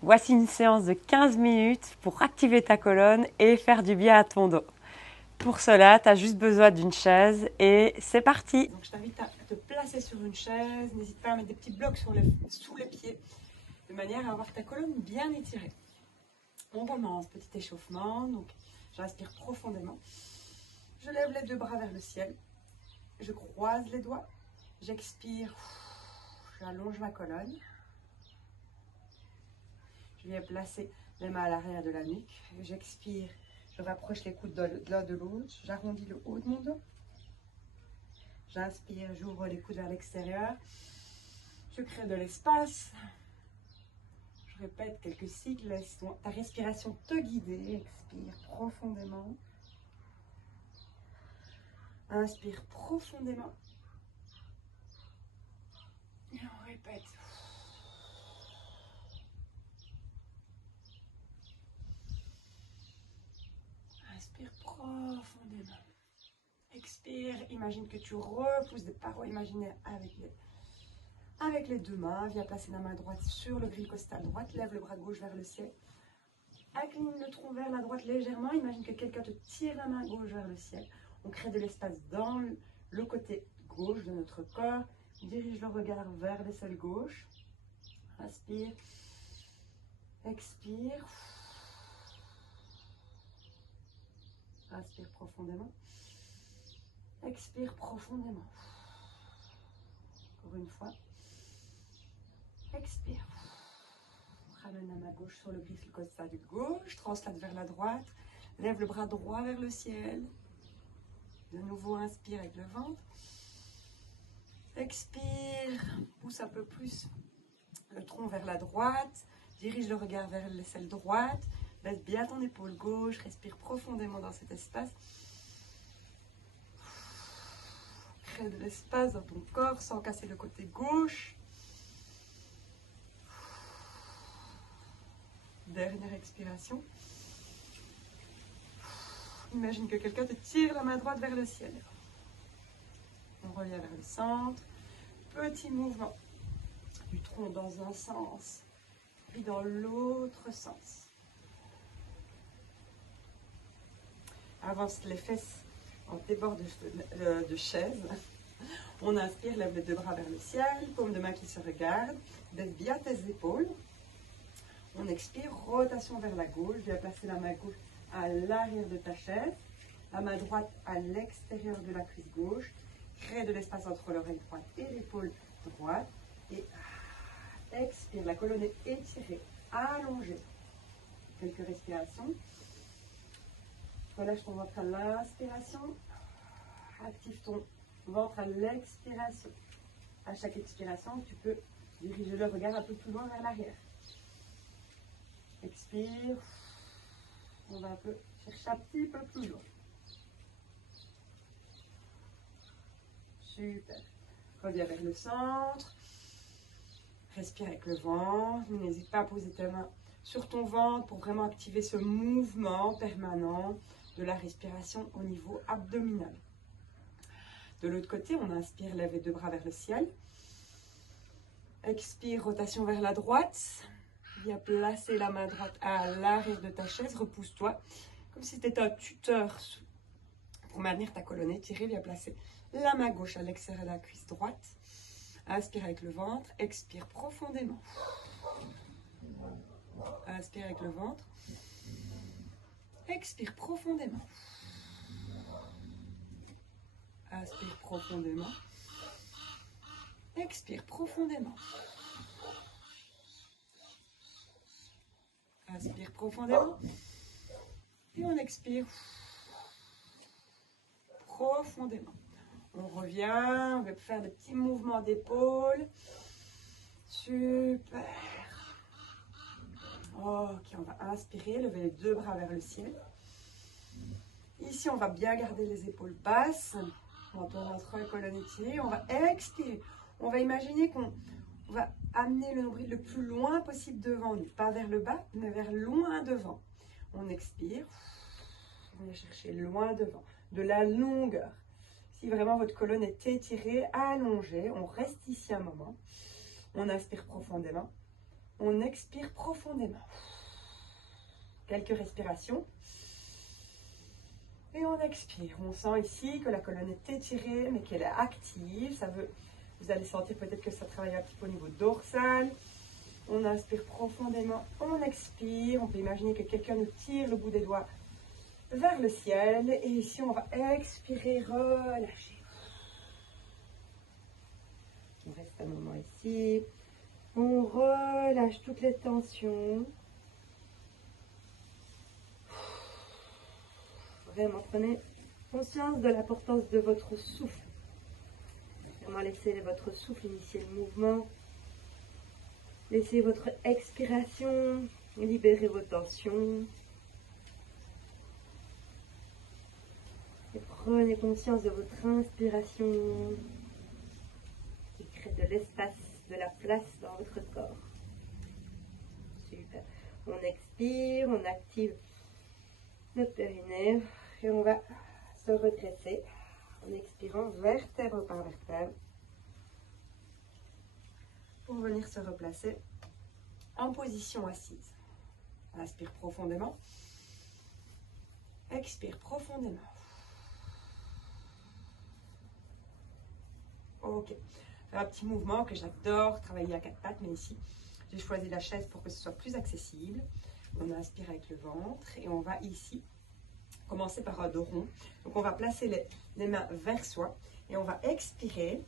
Voici une séance de 15 minutes pour activer ta colonne et faire du bien à ton dos. Pour cela, tu as juste besoin d'une chaise et c'est parti. Donc je t'invite à te placer sur une chaise, n'hésite pas à mettre des petits blocs sous les pieds, de manière à avoir ta colonne bien étirée. On commence, petit échauffement, donc j'inspire profondément. Je lève les deux bras vers le ciel, je croise les doigts, j'expire, j'allonge ma colonne. Je viens placer les mains à l'arrière de la nuque, j'expire, je rapproche les coudes de l'un de l'autre, j'arrondis le haut de mon dos. J'inspire, j'ouvre les coudes vers l'extérieur, je crée de l'espace. Je répète quelques cycles, laisse ta respiration te guider, expire profondément. Inspire profondément. Et on répète. Inspire profondément. Expire, imagine que tu repousses des parois imaginaires avec les deux mains. Viens placer la main droite sur le grille costal droite, lève le bras gauche vers le ciel. Incline le tronc vers la droite légèrement. Imagine que quelqu'un te tire la main gauche vers le ciel. On crée de l'espace dans le côté gauche de notre corps. Dirige le regard vers l'aisselle gauche. Inspire. Expire. Inspire profondément. Expire profondément. Encore une fois. Expire. Ramène la main gauche sur le griffe costal gauche. Translate vers la droite. Lève le bras droit vers le ciel. De nouveau, inspire avec le ventre. Expire. Pousse un peu plus le tronc vers la droite. Dirige le regard vers l'aisselle droite. Baisse bien ton épaule gauche. Respire profondément dans cet espace. Crée de l'espace dans ton corps sans casser le côté gauche. Dernière expiration. Imagine que quelqu'un te tire la main droite vers le ciel. On revient vers le centre. Petit mouvement du tronc dans un sens, puis dans l'autre sens. Avance les fesses en débord de chaise. On inspire, lève les deux bras vers le ciel, paume de main qui se regarde. Baisse bien tes épaules. On expire, rotation vers la gauche. Viens placer la main gauche à l'arrière de ta chaise. La main droite à l'extérieur de la cuisse gauche. Crée de l'espace entre l'oreille droite et l'épaule droite. Et expire, la colonne est étirée, allongée. Quelques respirations. Relâche ton ventre à l'inspiration. Active ton ventre à l'expiration. À chaque expiration, tu peux diriger le regard un peu plus loin vers l'arrière. Expire. On va un peu chercher un petit peu plus loin. Super. Reviens vers le centre. Respire avec le ventre. N'hésite pas à poser tes mains sur ton ventre pour vraiment activer ce mouvement permanent de la respiration au niveau abdominal. De l'autre côté, on inspire, lève les deux bras vers le ciel. Expire, rotation vers la droite. Viens placer la main droite à l'arrière de ta chaise. Repousse-toi comme si tu étais un tuteur pour maintenir ta colonne étirée. Viens placer la main gauche à l'extérieur de la cuisse droite. Inspire avec le ventre. Expire profondément. Inspire avec le ventre. Expire profondément. Inspire profondément. Expire profondément. Inspire profondément. Et on expire profondément. On revient, on va faire des petits mouvements d'épaule. Super. Ok, on va inspirer, lever les deux bras vers le ciel. Ici, on va bien garder les épaules basses. Menton, ventre, colonne étirée. On va expirer. On va imaginer qu'on va amener le nombril le plus loin possible devant nous. Pas vers le bas, mais vers loin devant. On expire. On va chercher loin devant. De la longueur. Si vraiment votre colonne est étirée, allongée, on reste ici un moment. On inspire profondément. On expire profondément. Quelques respirations. Et on expire. On sent ici que la colonne est étirée, mais qu'elle est active. Vous allez sentir peut-être que ça travaille un petit peu au niveau dorsal. On inspire profondément, on expire. On peut imaginer que quelqu'un nous tire le bout des doigts vers le ciel. Et ici, on va expirer, relâcher. On reste un moment ici. On relâche toutes les tensions. Vraiment, prenez conscience de l'importance de votre souffle. Vraiment, laissez votre souffle initier le mouvement. Laissez votre expiration libérer vos tensions. Et prenez conscience de votre inspiration qui crée de l'espace, de la place dans votre corps. Super. On expire, on active notre périnée et on va se redresser en expirant vertèbre par vertèbre pour venir se replacer en position assise. Inspire profondément. Expire profondément. Ok. Un petit mouvement que j'adore, travailler à quatre pattes, mais ici, j'ai choisi la chaise pour que ce soit plus accessible. On inspire avec le ventre et on va ici commencer par un dos rond. Donc on va placer les mains vers soi et on va expirer.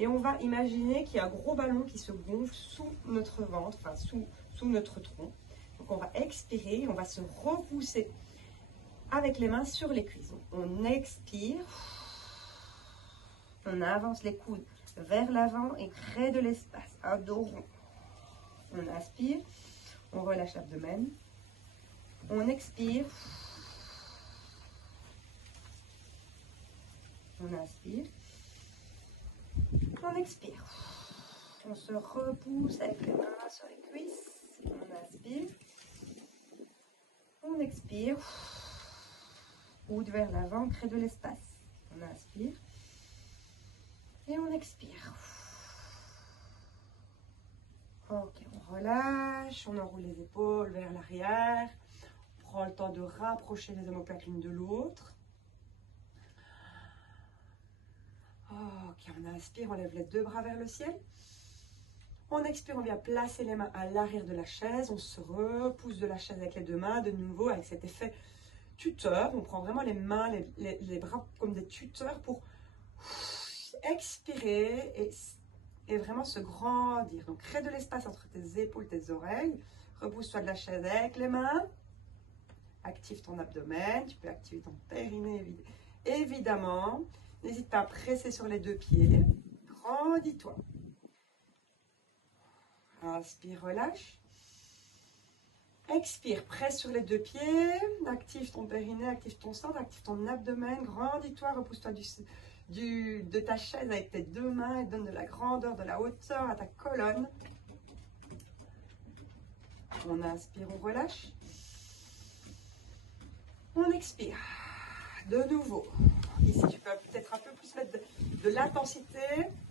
Et on va imaginer qu'il y a un gros ballon qui se gonfle sous notre ventre, enfin sous notre tronc. Donc on va expirer, on va se repousser avec les mains sur les cuisses. Donc on expire, on avance les coudes vers l'avant et crée de l'espace, un dos rond. On inspire, on relâche l'abdomen, on expire, on inspire. On expire. On se repousse avec les mains sur les cuisses. On inspire. On expire. Coude vers l'avant, crée de l'espace. On inspire. Et on expire. Ok, on relâche. On enroule les épaules vers l'arrière. On prend le temps de rapprocher les omoplates l'une de l'autre. Ok, on inspire, on lève les deux bras vers le ciel. On expire, on vient placer les mains à l'arrière de la chaise. On se repousse de la chaise avec les deux mains, de nouveau avec cet effet tuteur. On prend vraiment les mains, les bras comme des tuteurs pour expirer et vraiment se grandir. Donc, crée de l'espace entre tes épaules, tes oreilles. Repousse-toi de la chaise avec les mains. Active ton abdomen. Tu peux activer ton périnée, évidemment. N'hésite pas à presser sur les deux pieds. Grandis-toi. Inspire, relâche. Expire, presse sur les deux pieds. Active ton périnée, active ton centre, active ton abdomen. Grandis-toi, repousse-toi de ta chaise avec tes deux mains et donne de la grandeur, de la hauteur à ta colonne. On inspire, on relâche. On expire. De nouveau. Ici, tu peux peut-être un peu plus mettre de l'intensité.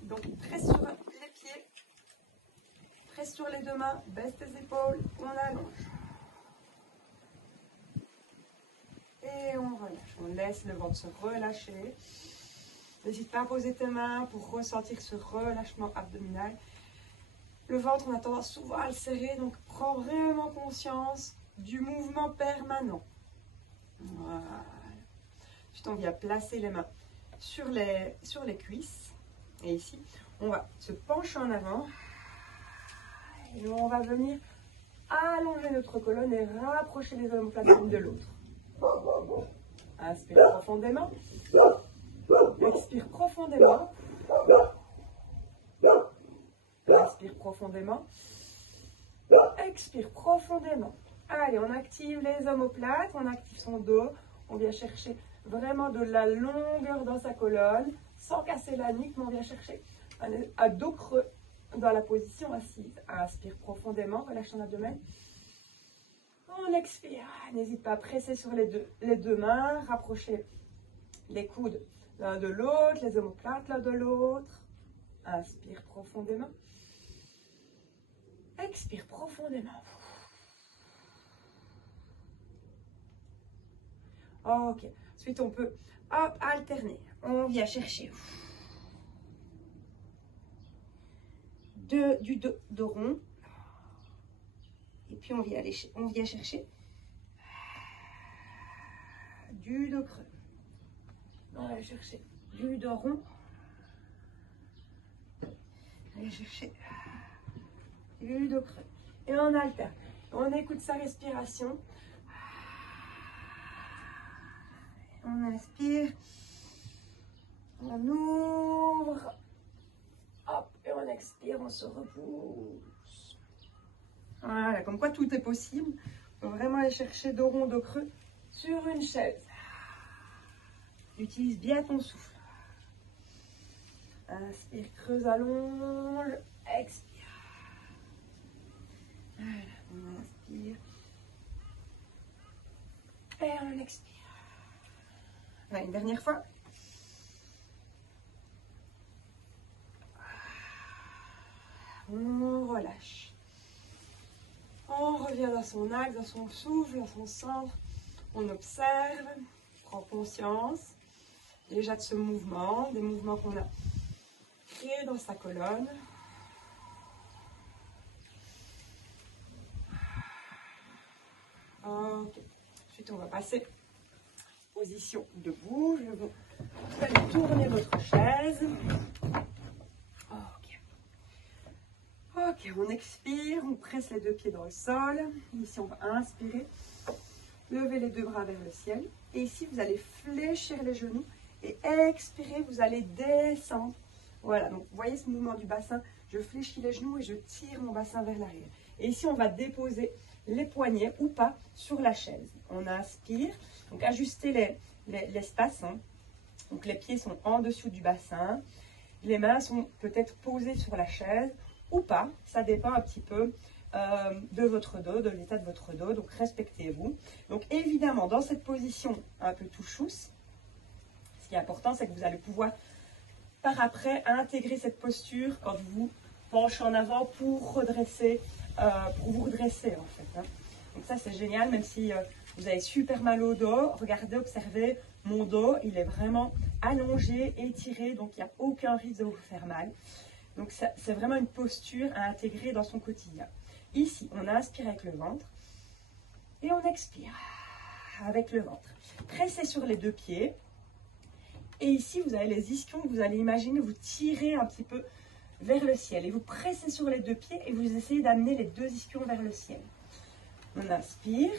Donc, presse sur les pieds. Presse sur les deux mains. Baisse tes épaules. On allonge. Et on relâche. On laisse le ventre se relâcher. N'hésite pas à poser tes mains pour ressentir ce relâchement abdominal. Le ventre, on a tendance souvent à le serrer. Donc, prends vraiment conscience du mouvement permanent. Voilà. Ensuite, on vient placer les mains sur les cuisses. Et ici, on va se pencher en avant. Et on va venir allonger notre colonne et rapprocher les omoplates l'une de l'autre. Inspire profondément. Expire profondément. Inspire profondément. Expire profondément. Allez, on active les omoplates, on active son dos. On vient chercher vraiment de la longueur dans sa colonne, sans casser la nuque, mais on vient chercher un dos creux dans la position assise. Inspire profondément, relâche ton abdomen. On expire. N'hésite pas à presser sur les deux mains, rapprocher les coudes l'un de l'autre, les omoplates l'un de l'autre. Inspire profondément. Expire profondément. Ok. Ensuite, on peut hop, alterner. On vient chercher du dos rond. Et puis, on vient chercher du dos creux. On va chercher du dos rond. On va chercher du dos creux. Et on alterne. On écoute sa respiration. On inspire. On ouvre. Hop. Et on expire. On se repousse. Voilà. Comme quoi tout est possible. On va vraiment aller chercher dos rond, dos creux sur une chaise. Utilise bien ton souffle. Inspire, creuse, allonge. Expire. Voilà, on inspire. Et on expire. Voilà, une dernière fois. On relâche. On revient dans son axe, dans son souffle, dans son centre. On observe, prend conscience déjà de ce mouvement, des mouvements qu'on a créés dans sa colonne. Ok. Ensuite, on va passer position debout. Vous allez tourner votre chaise. Ok. Ok, on expire, on presse les deux pieds dans le sol. Ici, on va inspirer, lever les deux bras vers le ciel. Et ici, vous allez fléchir les genoux. Et expirez, vous allez descendre. Voilà, donc vous voyez ce mouvement du bassin. Je fléchis les genoux et je tire mon bassin vers l'arrière. Et ici, on va déposer les poignets ou pas sur la chaise. On inspire, donc ajustez l'espace. Donc les pieds sont en dessous du bassin. Les mains sont peut-être posées sur la chaise ou pas. Ça dépend un petit peu de votre dos, de l'état de votre dos. Donc respectez-vous. Donc évidemment, dans cette position un peu touchousse, ce qui est important, c'est que vous allez pouvoir, par après, intégrer cette posture quand vous penchez en avant pour redresser, pour vous redresser en fait. Donc ça, c'est génial, même si vous avez super mal au dos. Regardez, observez, mon dos, il est vraiment allongé, étiré, donc il n'y a aucun risque de vous faire mal. Donc c'est vraiment une posture à intégrer dans son quotidien. Ici, on inspire avec le ventre et on expire avec le ventre. Pressez sur les deux pieds. Et ici, vous avez les ischions que vous allez imaginer, vous tirez un petit peu vers le ciel. Et vous pressez sur les deux pieds et vous essayez d'amener les deux ischions vers le ciel. On inspire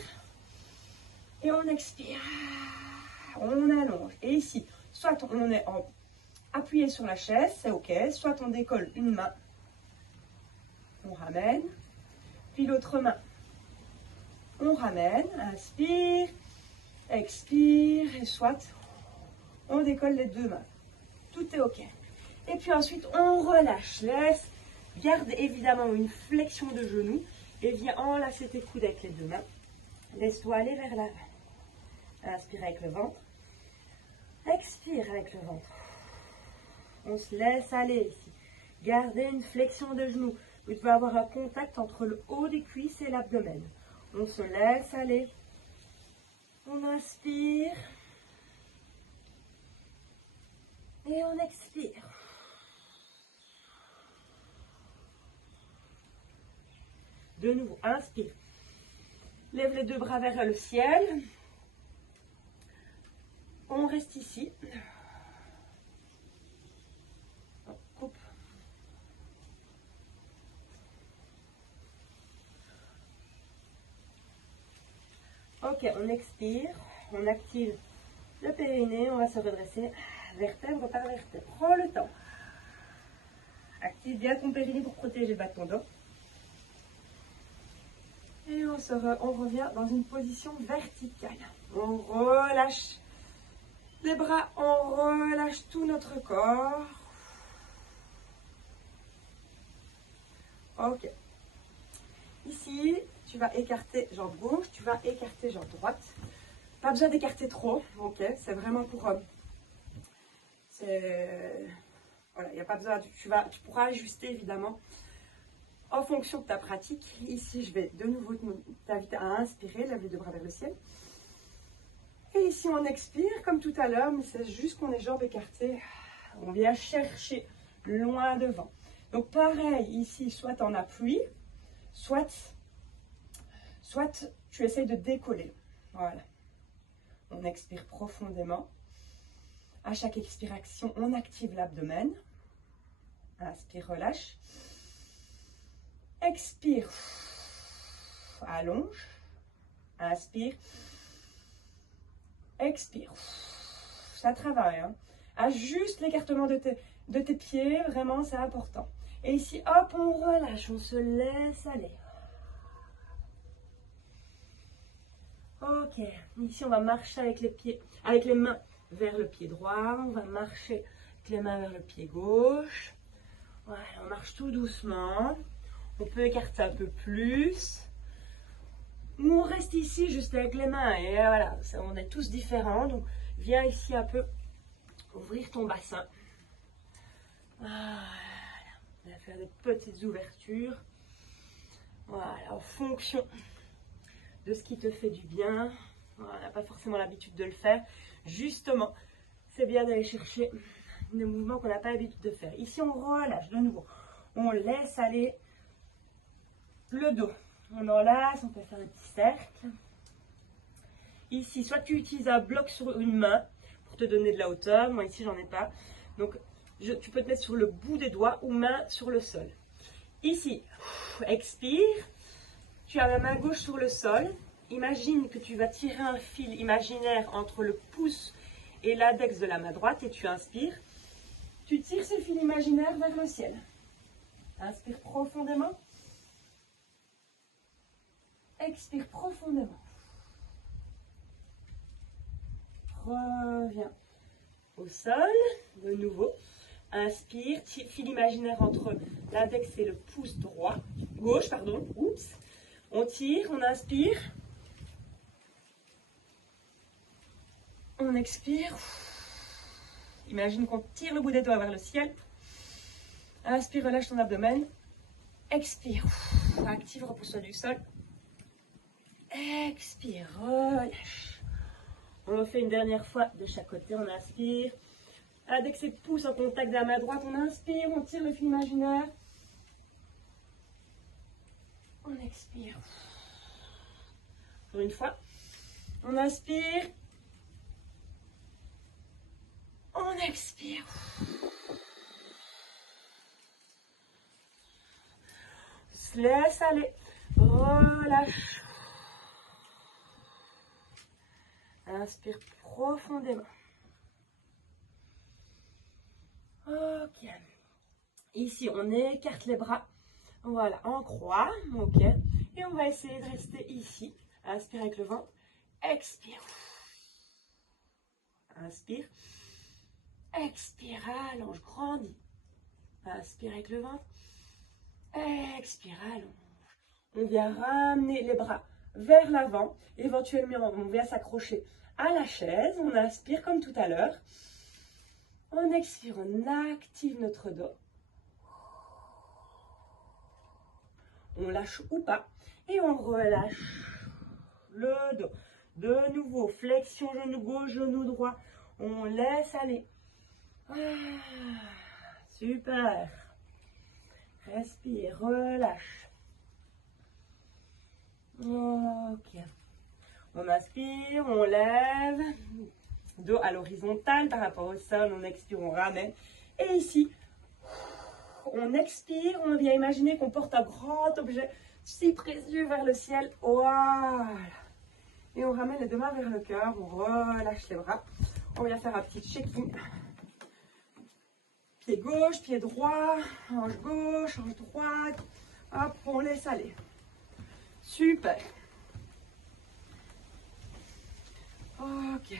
et on expire. On allonge. Et ici, soit on est appuyé sur la chaise, c'est OK. Soit on décolle une main, on ramène. Puis l'autre main, on ramène. Inspire, expire. Et soit on décolle les deux mains. Tout est OK. Et puis ensuite, on relâche. Garde évidemment une flexion de genou. Et viens enlacer tes coudes avec les deux mains. Laisse-toi aller vers l'avant. Inspire avec le ventre. Expire avec le ventre. On se laisse aller ici. Gardez une flexion de genou. Vous devez avoir un contact entre le haut des cuisses et l'abdomen. On se laisse aller. On inspire. Et on expire. De nouveau, inspire. Lève les deux bras vers le ciel. On reste ici. On coupe. Ok, on expire. On active le périnée. On va se redresser vertèbre par vertèbre. Prends le temps. Active bien ton périnée pour protéger le bas de ton dos. Et on revient dans une position verticale. On relâche les bras, on relâche tout notre corps. Ok. Ici, tu vas écarter jambe gauche, tu vas écarter jambe droite. Pas besoin d'écarter trop, ok. C'est vraiment pour... voilà, il n'y a pas besoin... Tu pourras ajuster évidemment En fonction de ta pratique, ici, je vais de nouveau t'inviter à inspirer, lève les deux bras vers le ciel. Et ici, on expire comme tout à l'heure, mais c'est juste qu'on est jambes écartées. On vient chercher loin devant. Donc pareil, ici, soit en appui, soit tu essayes de décoller. Voilà. On expire profondément. À chaque expiration, on active l'abdomen. Inspire, relâche. Expire, allonge. Inspire. Expire. Ça travaille. Hein. Ajuste l'écartement de tes pieds, vraiment, c'est important. Et ici, hop, on relâche, on se laisse aller. Ok, ici on va marcher avec les pieds, avec les mains vers le pied droit. On va marcher avec les mains vers le pied gauche. Voilà, on marche tout doucement. On peut écarter un peu plus. Ou on reste ici juste avec les mains. Et voilà, on est tous différents. Donc viens ici un peu ouvrir ton bassin. Voilà, on va faire des petites ouvertures. Voilà, en fonction de ce qui te fait du bien. On n'a pas forcément l'habitude de le faire. Justement, c'est bien d'aller chercher des mouvements qu'on n'a pas l'habitude de faire. Ici, on relâche de nouveau. On laisse aller le dos. On enlace, on peut faire un petit cercle. Ici, soit tu utilises un bloc sur une main pour te donner de la hauteur. Moi, ici, j'en ai pas. Donc, tu peux te mettre sur le bout des doigts ou main sur le sol. Ici, expire. Tu as la main gauche sur le sol. Imagine que tu vas tirer un fil imaginaire entre le pouce et l'index de la main droite et tu inspires. Tu tires ce fil imaginaire vers le ciel. Inspire profondément. Expire profondément. Reviens au sol. De nouveau. Inspire. Fil imaginaire entre l'index et le pouce gauche. Oups. On tire, on inspire. On expire. Imagine qu'on tire le bout des doigts vers le ciel. Inspire, relâche ton abdomen. Expire. Active, repousse-toi du sol. Expire, relâche. On le fait une dernière fois de chaque côté. On inspire. Index et pouce en contact de la main droite. On inspire, on tire le fil imaginaire. On expire. Encore une fois. On inspire. On expire. On se laisse aller. Relâche. Inspire profondément. Ok. Ici, on écarte les bras. Voilà, en croix. Ok. Et on va essayer de rester ici. Inspire avec le ventre. Expire. Inspire. Expire, allonge, grandis. Inspire avec le ventre. Expire, allonge. On vient ramener les bras vers l'avant. Éventuellement, on vient s'accrocher à la chaise. On inspire comme tout à l'heure. On expire, on active notre dos. On lâche ou pas. Et on relâche le dos. De nouveau, flexion, genou gauche, genou droit. On laisse aller. Ah, super. Respire, relâche. Ok. On inspire, on lève. Dos à l'horizontale par rapport au sol. On expire, on ramène. Et ici, on expire. On vient imaginer qu'on porte un grand objet si précieux vers le ciel. Voilà. Et on ramène les deux mains vers le cœur. On relâche les bras. On vient faire un petit check-in. Pied gauche, pied droit, hanche gauche, hanche droite. Hop, on laisse aller. Super. Ok.